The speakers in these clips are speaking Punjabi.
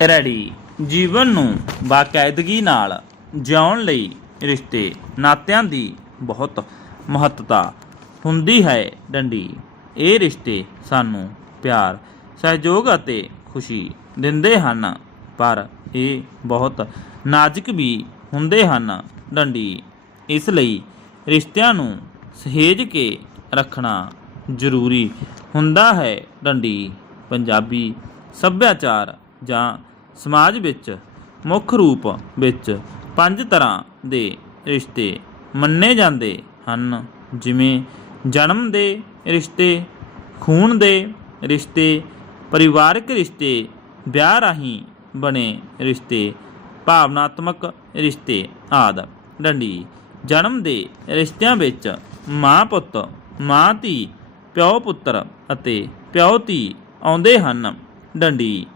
ਰੈਡੀ। ਜੀਵਨ ਨੂੰ ਬਾਕਾਇਦਗੀ ਨਾਲ ਜਿਉਣ ਲਈ ਰਿਸ਼ਤੇ ਨਾਤਿਆਂ ਦੀ ਬਹੁਤ ਮਹੱਤਤਾ ਹੁੰਦੀ ਹੈ ਡੰਡੀ। ਇਹ ਰਿਸ਼ਤੇ ਸਾਨੂੰ ਪਿਆਰ, ਸਹਿਯੋਗ ਅਤੇ ਖੁਸ਼ੀ ਦਿੰਦੇ ਹਨ, ਪਰ ਇਹ ਬਹੁਤ ਨਾਜ਼ੁਕ ਵੀ ਹੁੰਦੇ ਹਨ ਡੰਡੀ। ਇਸ ਲਈ ਰਿਸ਼ਤਿਆਂ ਨੂੰ ਸਹੇਜ ਕੇ ਰੱਖਣਾ ਜ਼ਰੂਰੀ ਹੁੰਦਾ ਹੈ ਡੰਡੀ। ਪੰਜਾਬੀ ਸੱਭਿਆਚਾਰ ਜਾਂ ਸਮਾਜ ਵਿੱਚ, ਮੁੱਖ ਰੂਪ ਵਿੱਚ ਪੰਜ ਤਰ੍ਹਾਂ ਦੇ ਰਿਸ਼ਤੇ ਮੰਨੇ ਜਾਂਦੇ ਹਨ। ਜਿਵੇਂ ਜਨਮ ਦੇ ਰਿਸ਼ਤੇ, ਖੂਨ ਦੇ ਰਿਸ਼ਤੇ, ਪਰਿਵਾਰਕ ਰਿਸ਼ਤੇ, ਵਿਆਹ ਰਾਹੀਂ ਬਣੇ ਰਿਸ਼ਤੇ, ਭਾਵਨਾਤਮਕ ਰਿਸ਼ਤੇ ਆਦਿ। ਡੰਡੀ, ਜਨਮ ਦੇ ਰਿਸ਼ਤਿਆਂ ਵਿੱਚ ਮਾਂ ਪੁੱਤ, ਮਾਂ ਧੀ, ਪਿਓ ਪੁੱਤਰ ਅਤੇ ਪਿਓ ਧੀ ਆਉਂਦੇ ਹਨ। ਡੰਡੀ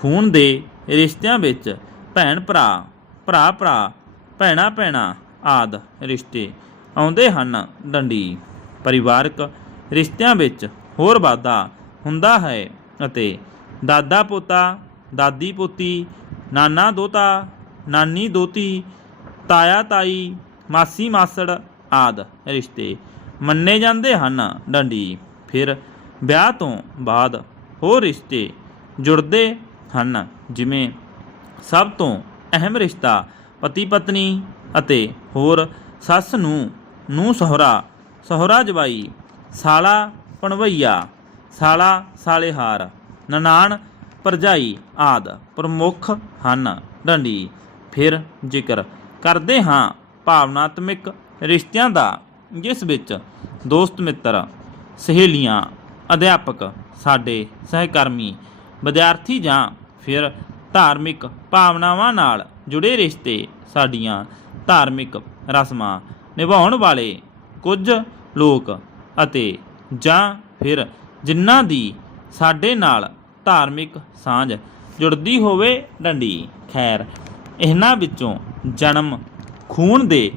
ਖੂਨ ਦੇ ਰਿਸ਼ਤਿਆਂ ਵਿੱਚ ਭੈਣ ਭਰਾ ਭਰਾ ਭਰਾ, ਭੈਣਾ ਭੈਣਾ ਆਦ ਰਿਸ਼ਤੇ ਆਉਂਦੇ ਹਨ ਡੰਡੀ। ਪਰਿਵਾਰਕ ਰਿਸ਼ਤਿਆਂ ਵਿੱਚ ਹੋਰ ਵਾਧਾ ਹੁੰਦਾ ਹੈ ਅਤੇ ਦਾਦਾ ਪੋਤਾ, ਦਾਦੀ ਪੋਤੀ, ਨਾਨਾ ਦੋਤਾ, ਨਾਨੀ ਦੋਤੀ, ਤਾਇਆ ਤਾਈ, ਮਾਸੀ ਮਾਸੜ ਆਦ ਰਿਸ਼ਤੇ ਮੰਨੇ ਜਾਂਦੇ ਹਨ ਡੰਡੀ। ਫਿਰ ਵਿਆਹ ਤੋਂ ਬਾਅਦ ਹੋਰ ਰਿਸ਼ਤੇ ਜੁੜਦੇ ਹਨ। ਜਿਵੇਂ ਸਭ ਤੋਂ ਅਹਿਮ ਰਿਸ਼ਤਾ ਪਤੀ ਪਤਨੀ ਅਤੇ ਹੋਰ ਸੱਸ ਨੂੰ ਨੂੰ ਸਹੁਰਾ ਸਹੁਰਾ ਜਵਾਈ, ਸਾਲਾ ਪਣਵਈਆ ਸਾਲਾ ਸਾਲੇਹਾਰ, ਨਨਾਣ ਭਰਜਾਈ ਆਦ ਪ੍ਰਮੁੱਖ ਹਨ। ਡੰਡੀ ਫਿਰ ਜ਼ਿਕਰ ਕਰਦੇ ਹਾਂ ਭਾਵਨਾਤਮਿਕ ਰਿਸ਼ਤਿਆਂ ਦਾ, ਜਿਸ ਵਿੱਚ ਦੋਸਤ ਮਿੱਤਰ, ਸਹੇਲੀਆਂ, ਅਧਿਆਪਕ, ਸਾਡੇ ਸਹਿਕਰਮੀ, ਵਿਦਿਆਰਥੀ ਜਾਂ ਫਿਰ ਧਾਰਮਿਕ ਭਾਵਨਾਵਾਂ ਨਾਲ ਜੁੜੇ ਰਿਸ਼ਤੇ ਸਾਡੀਆਂ ਧਾਰਮਿਕ ਰਸਮਾਂ ਨਿਭਾਉਣ ਵਾਲੇ ਕੁਝ ਲੋਕ ਅਤੇ ਜਾਂ ਫਿਰ ਜਿਨ੍ਹਾਂ ਦੀ ਸਾਡੇ ਨਾਲ ਧਾਰਮਿਕ ਸਾਂਝ ਜੁੜਦੀ ਹੋਵੇ ਡੰਡੀ। ਖੈਰ, ਇਹਨਾਂ ਵਿੱਚੋਂ ਜਨਮ, ਖੂਨ ਦੇ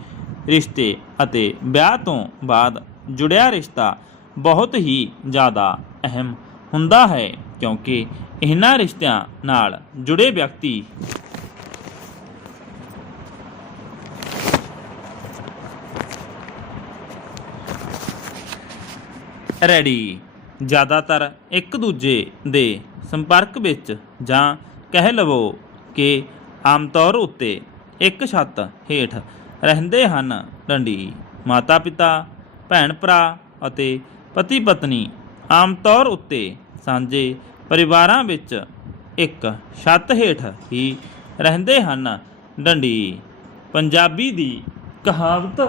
ਰਿਸ਼ਤੇ ਅਤੇ ਵਿਆਹ ਤੋਂ ਬਾਅਦ ਜੁੜਿਆ ਰਿਸ਼ਤਾ ਬਹੁਤ ਹੀ ਜ਼ਿਆਦਾ ਅਹਿਮ ਹੁੰਦਾ ਹੈ। ਕਿਉਂਕਿ ਇਹਨਾਂ ਰਿਸ਼ਤਿਆਂ ਨਾਲ ਜੁੜੇ ਵਿਅਕਤੀ ਰੈਡੀ। ਜ਼ਿਆਦਾਤਰ ਇੱਕ ਦੂਜੇ ਦੇ ਸੰਪਰਕ ਵਿੱਚ ਜਾਂ ਕਹਿ ਲਵੋ ਕਿ ਆਮ ਤੌਰ ਉੱਤੇ ਇੱਕ ਛੱਤ ਹੇਠ ਰਹਿੰਦੇ ਹਨ ਡੰਡੀ ਮਾਤਾ ਪਿਤਾ ਭੈਣ ਭਰਾ ਅਤੇ ਪਤੀ ਪਤਨੀ ਆਮ ਤੌਰ ਉੱਤੇ ਸਾਂਝੇ ਪਰਿਵਾਰਾਂ ਵਿੱਚ ਇੱਕ ਛੱਤ ਹੇਠ ਹੀ ਰਹਿੰਦੇ ਹਨ। ਡੰਡੀ, ਪੰਜਾਬੀ ਦੀ ਕਹਾਵਤ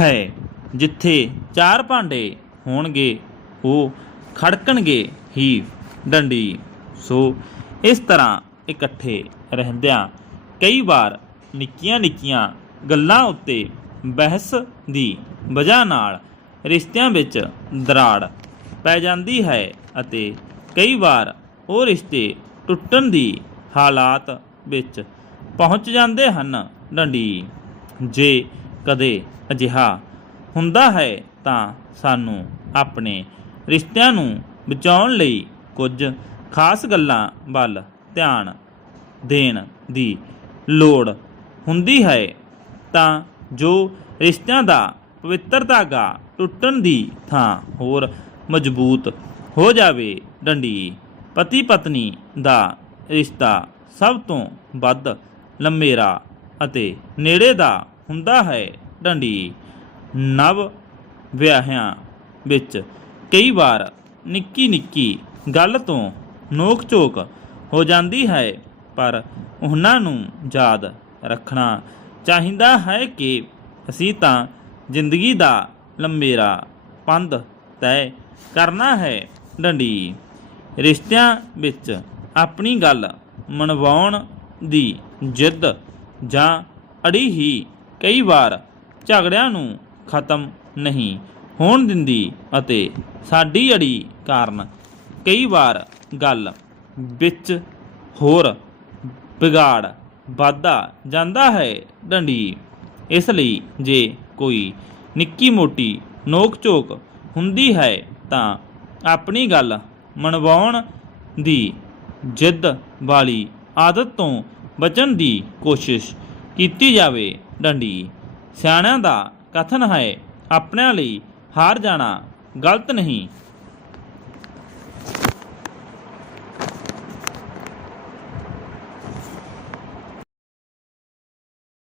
ਹੈ, ਜਿੱਥੇ ਚਾਰ ਭਾਂਡੇ ਹੋਣਗੇ, ਉਹ ਖੜਕਣਗੇ ਹੀ ਡੰਡੀ। ਸੋ ਇਸ ਤਰ੍ਹਾਂ ਇਕੱਠੇ ਰਹਿੰਦਿਆਂ ਕਈ ਵਾਰ ਨਿੱਕੀਆਂ ਨਿੱਕੀਆਂ ਗੱਲਾਂ ਉੱਤੇ ਬਹਿਸ ਦੀ ਵਜ੍ਹਾ ਨਾਲ ਰਿਸ਼ਤਿਆਂ ਵਿੱਚ ਦਰਾੜ ਪੈ ਜਾਂਦੀ ਹੈ ਅਤੇ ਕਈ ਵਾਰ ਉਹ ਰਿਸ਼ਤੇ ਟੁੱਟਣ ਦੀ ਹਾਲਾਤ ਵਿੱਚ ਪਹੁੰਚ ਜਾਂਦੇ ਹਨ ਡੰਡੀ। ਜੇ ਕਦੇ ਅਜਿਹਾ ਹੁੰਦਾ ਹੈ ਤਾਂ ਸਾਨੂੰ ਆਪਣੇ ਰਿਸ਼ਤਿਆਂ ਨੂੰ ਬਚਾਉਣ ਲਈ ਕੁਝ ਖਾਸ ਗੱਲਾਂ ਵੱਲ ਧਿਆਨ ਦੇਣ ਦੀ ਲੋੜ ਹੁੰਦੀ ਹੈ ਤਾਂ ਜੋ ਰਿਸ਼ਤਿਆਂ ਦਾ ਪਵਿੱਤਰ ਧਾਗਾ ਟੁੱਟਣ ਦੀ ਥਾਂ ਹੋਰ ਮਜ਼ਬੂਤ ਹੋ ਜਾਵੇ। ਡੰਡੀ। ਪਤੀ ਪਤਨੀ ਦਾ ਰਿਸ਼ਤਾ ਸਭ ਤੋਂ ਵੱਧ ਲੰਮੇਰਾ ਅਤੇ ਨੇੜੇ ਦਾ ਹੁੰਦਾ ਹੈ ਡੰਡੀ। ਨਵ ਵਿਆਹਿਆਂ ਵਿੱਚ ਕਈ ਵਾਰ ਨਿੱਕੀ ਨਿੱਕੀ ਗੱਲ ਤੋਂ ਨੋਕ ਝੋਕ ਹੋ ਜਾਂਦੀ ਹੈ, ਪਰ ਉਹਨਾਂ ਨੂੰ ਯਾਦ ਰੱਖਣਾ ਚਾਹੀਦਾ ਹੈ ਕਿ ਅਸੀਂ ਤਾਂ ਜ਼ਿੰਦਗੀ ਦਾ ਲੰਮੇਰਾ ਪੰਧ ਤੈਅ ਕਰਨਾ ਹੈ ਡੰਡੀ। ਰਿਸ਼ਤਿਆਂ ਵਿੱਚ ਆਪਣੀ ਗੱਲ ਮਨਵਾਉਣ ਦੀ ਜਿੱਦ ਜਾਂ ਅੜੀ ਹੀ ਕਈ ਵਾਰ ਝਗੜਿਆਂ ਨੂੰ ਖਤਮ ਨਹੀਂ ਹੋਣ ਦਿੰਦੀ ਅਤੇ ਸਾਡੀ ਅੜੀ ਕਾਰਨ ਕਈ ਵਾਰ ਗੱਲ ਵਿੱਚ ਹੋਰ ਵਿਗਾੜ ਵੱਧਦਾ ਜਾਂਦਾ ਹੈ ਡੰਡੀ। ਇਸ ਲਈ ਜੇ ਕੋਈ ਨਿੱਕੀ ਮੋਟੀ ਨੋਕ ਝੋਕ ਹੁੰਦੀ ਹੈ ਤਾਂ ਆਪਣੀ ਗੱਲ ਮਨਵਾਉਣ ਦੀ ਜਿੱਦ ਵਾਲੀ ਆਦਤ ਤੋਂ ਬਚਣ ਦੀ ਕੋਸ਼ਿਸ਼ ਕੀਤੀ ਜਾਵੇ। ਡੰਡੀ, ਸਿਆਣਿਆਂ ਦਾ ਕਥਨ ਹੈ, ਆਪਣਿਆਂ ਲਈ ਹਾਰ ਜਾਣਾ ਗਲਤ ਨਹੀਂ।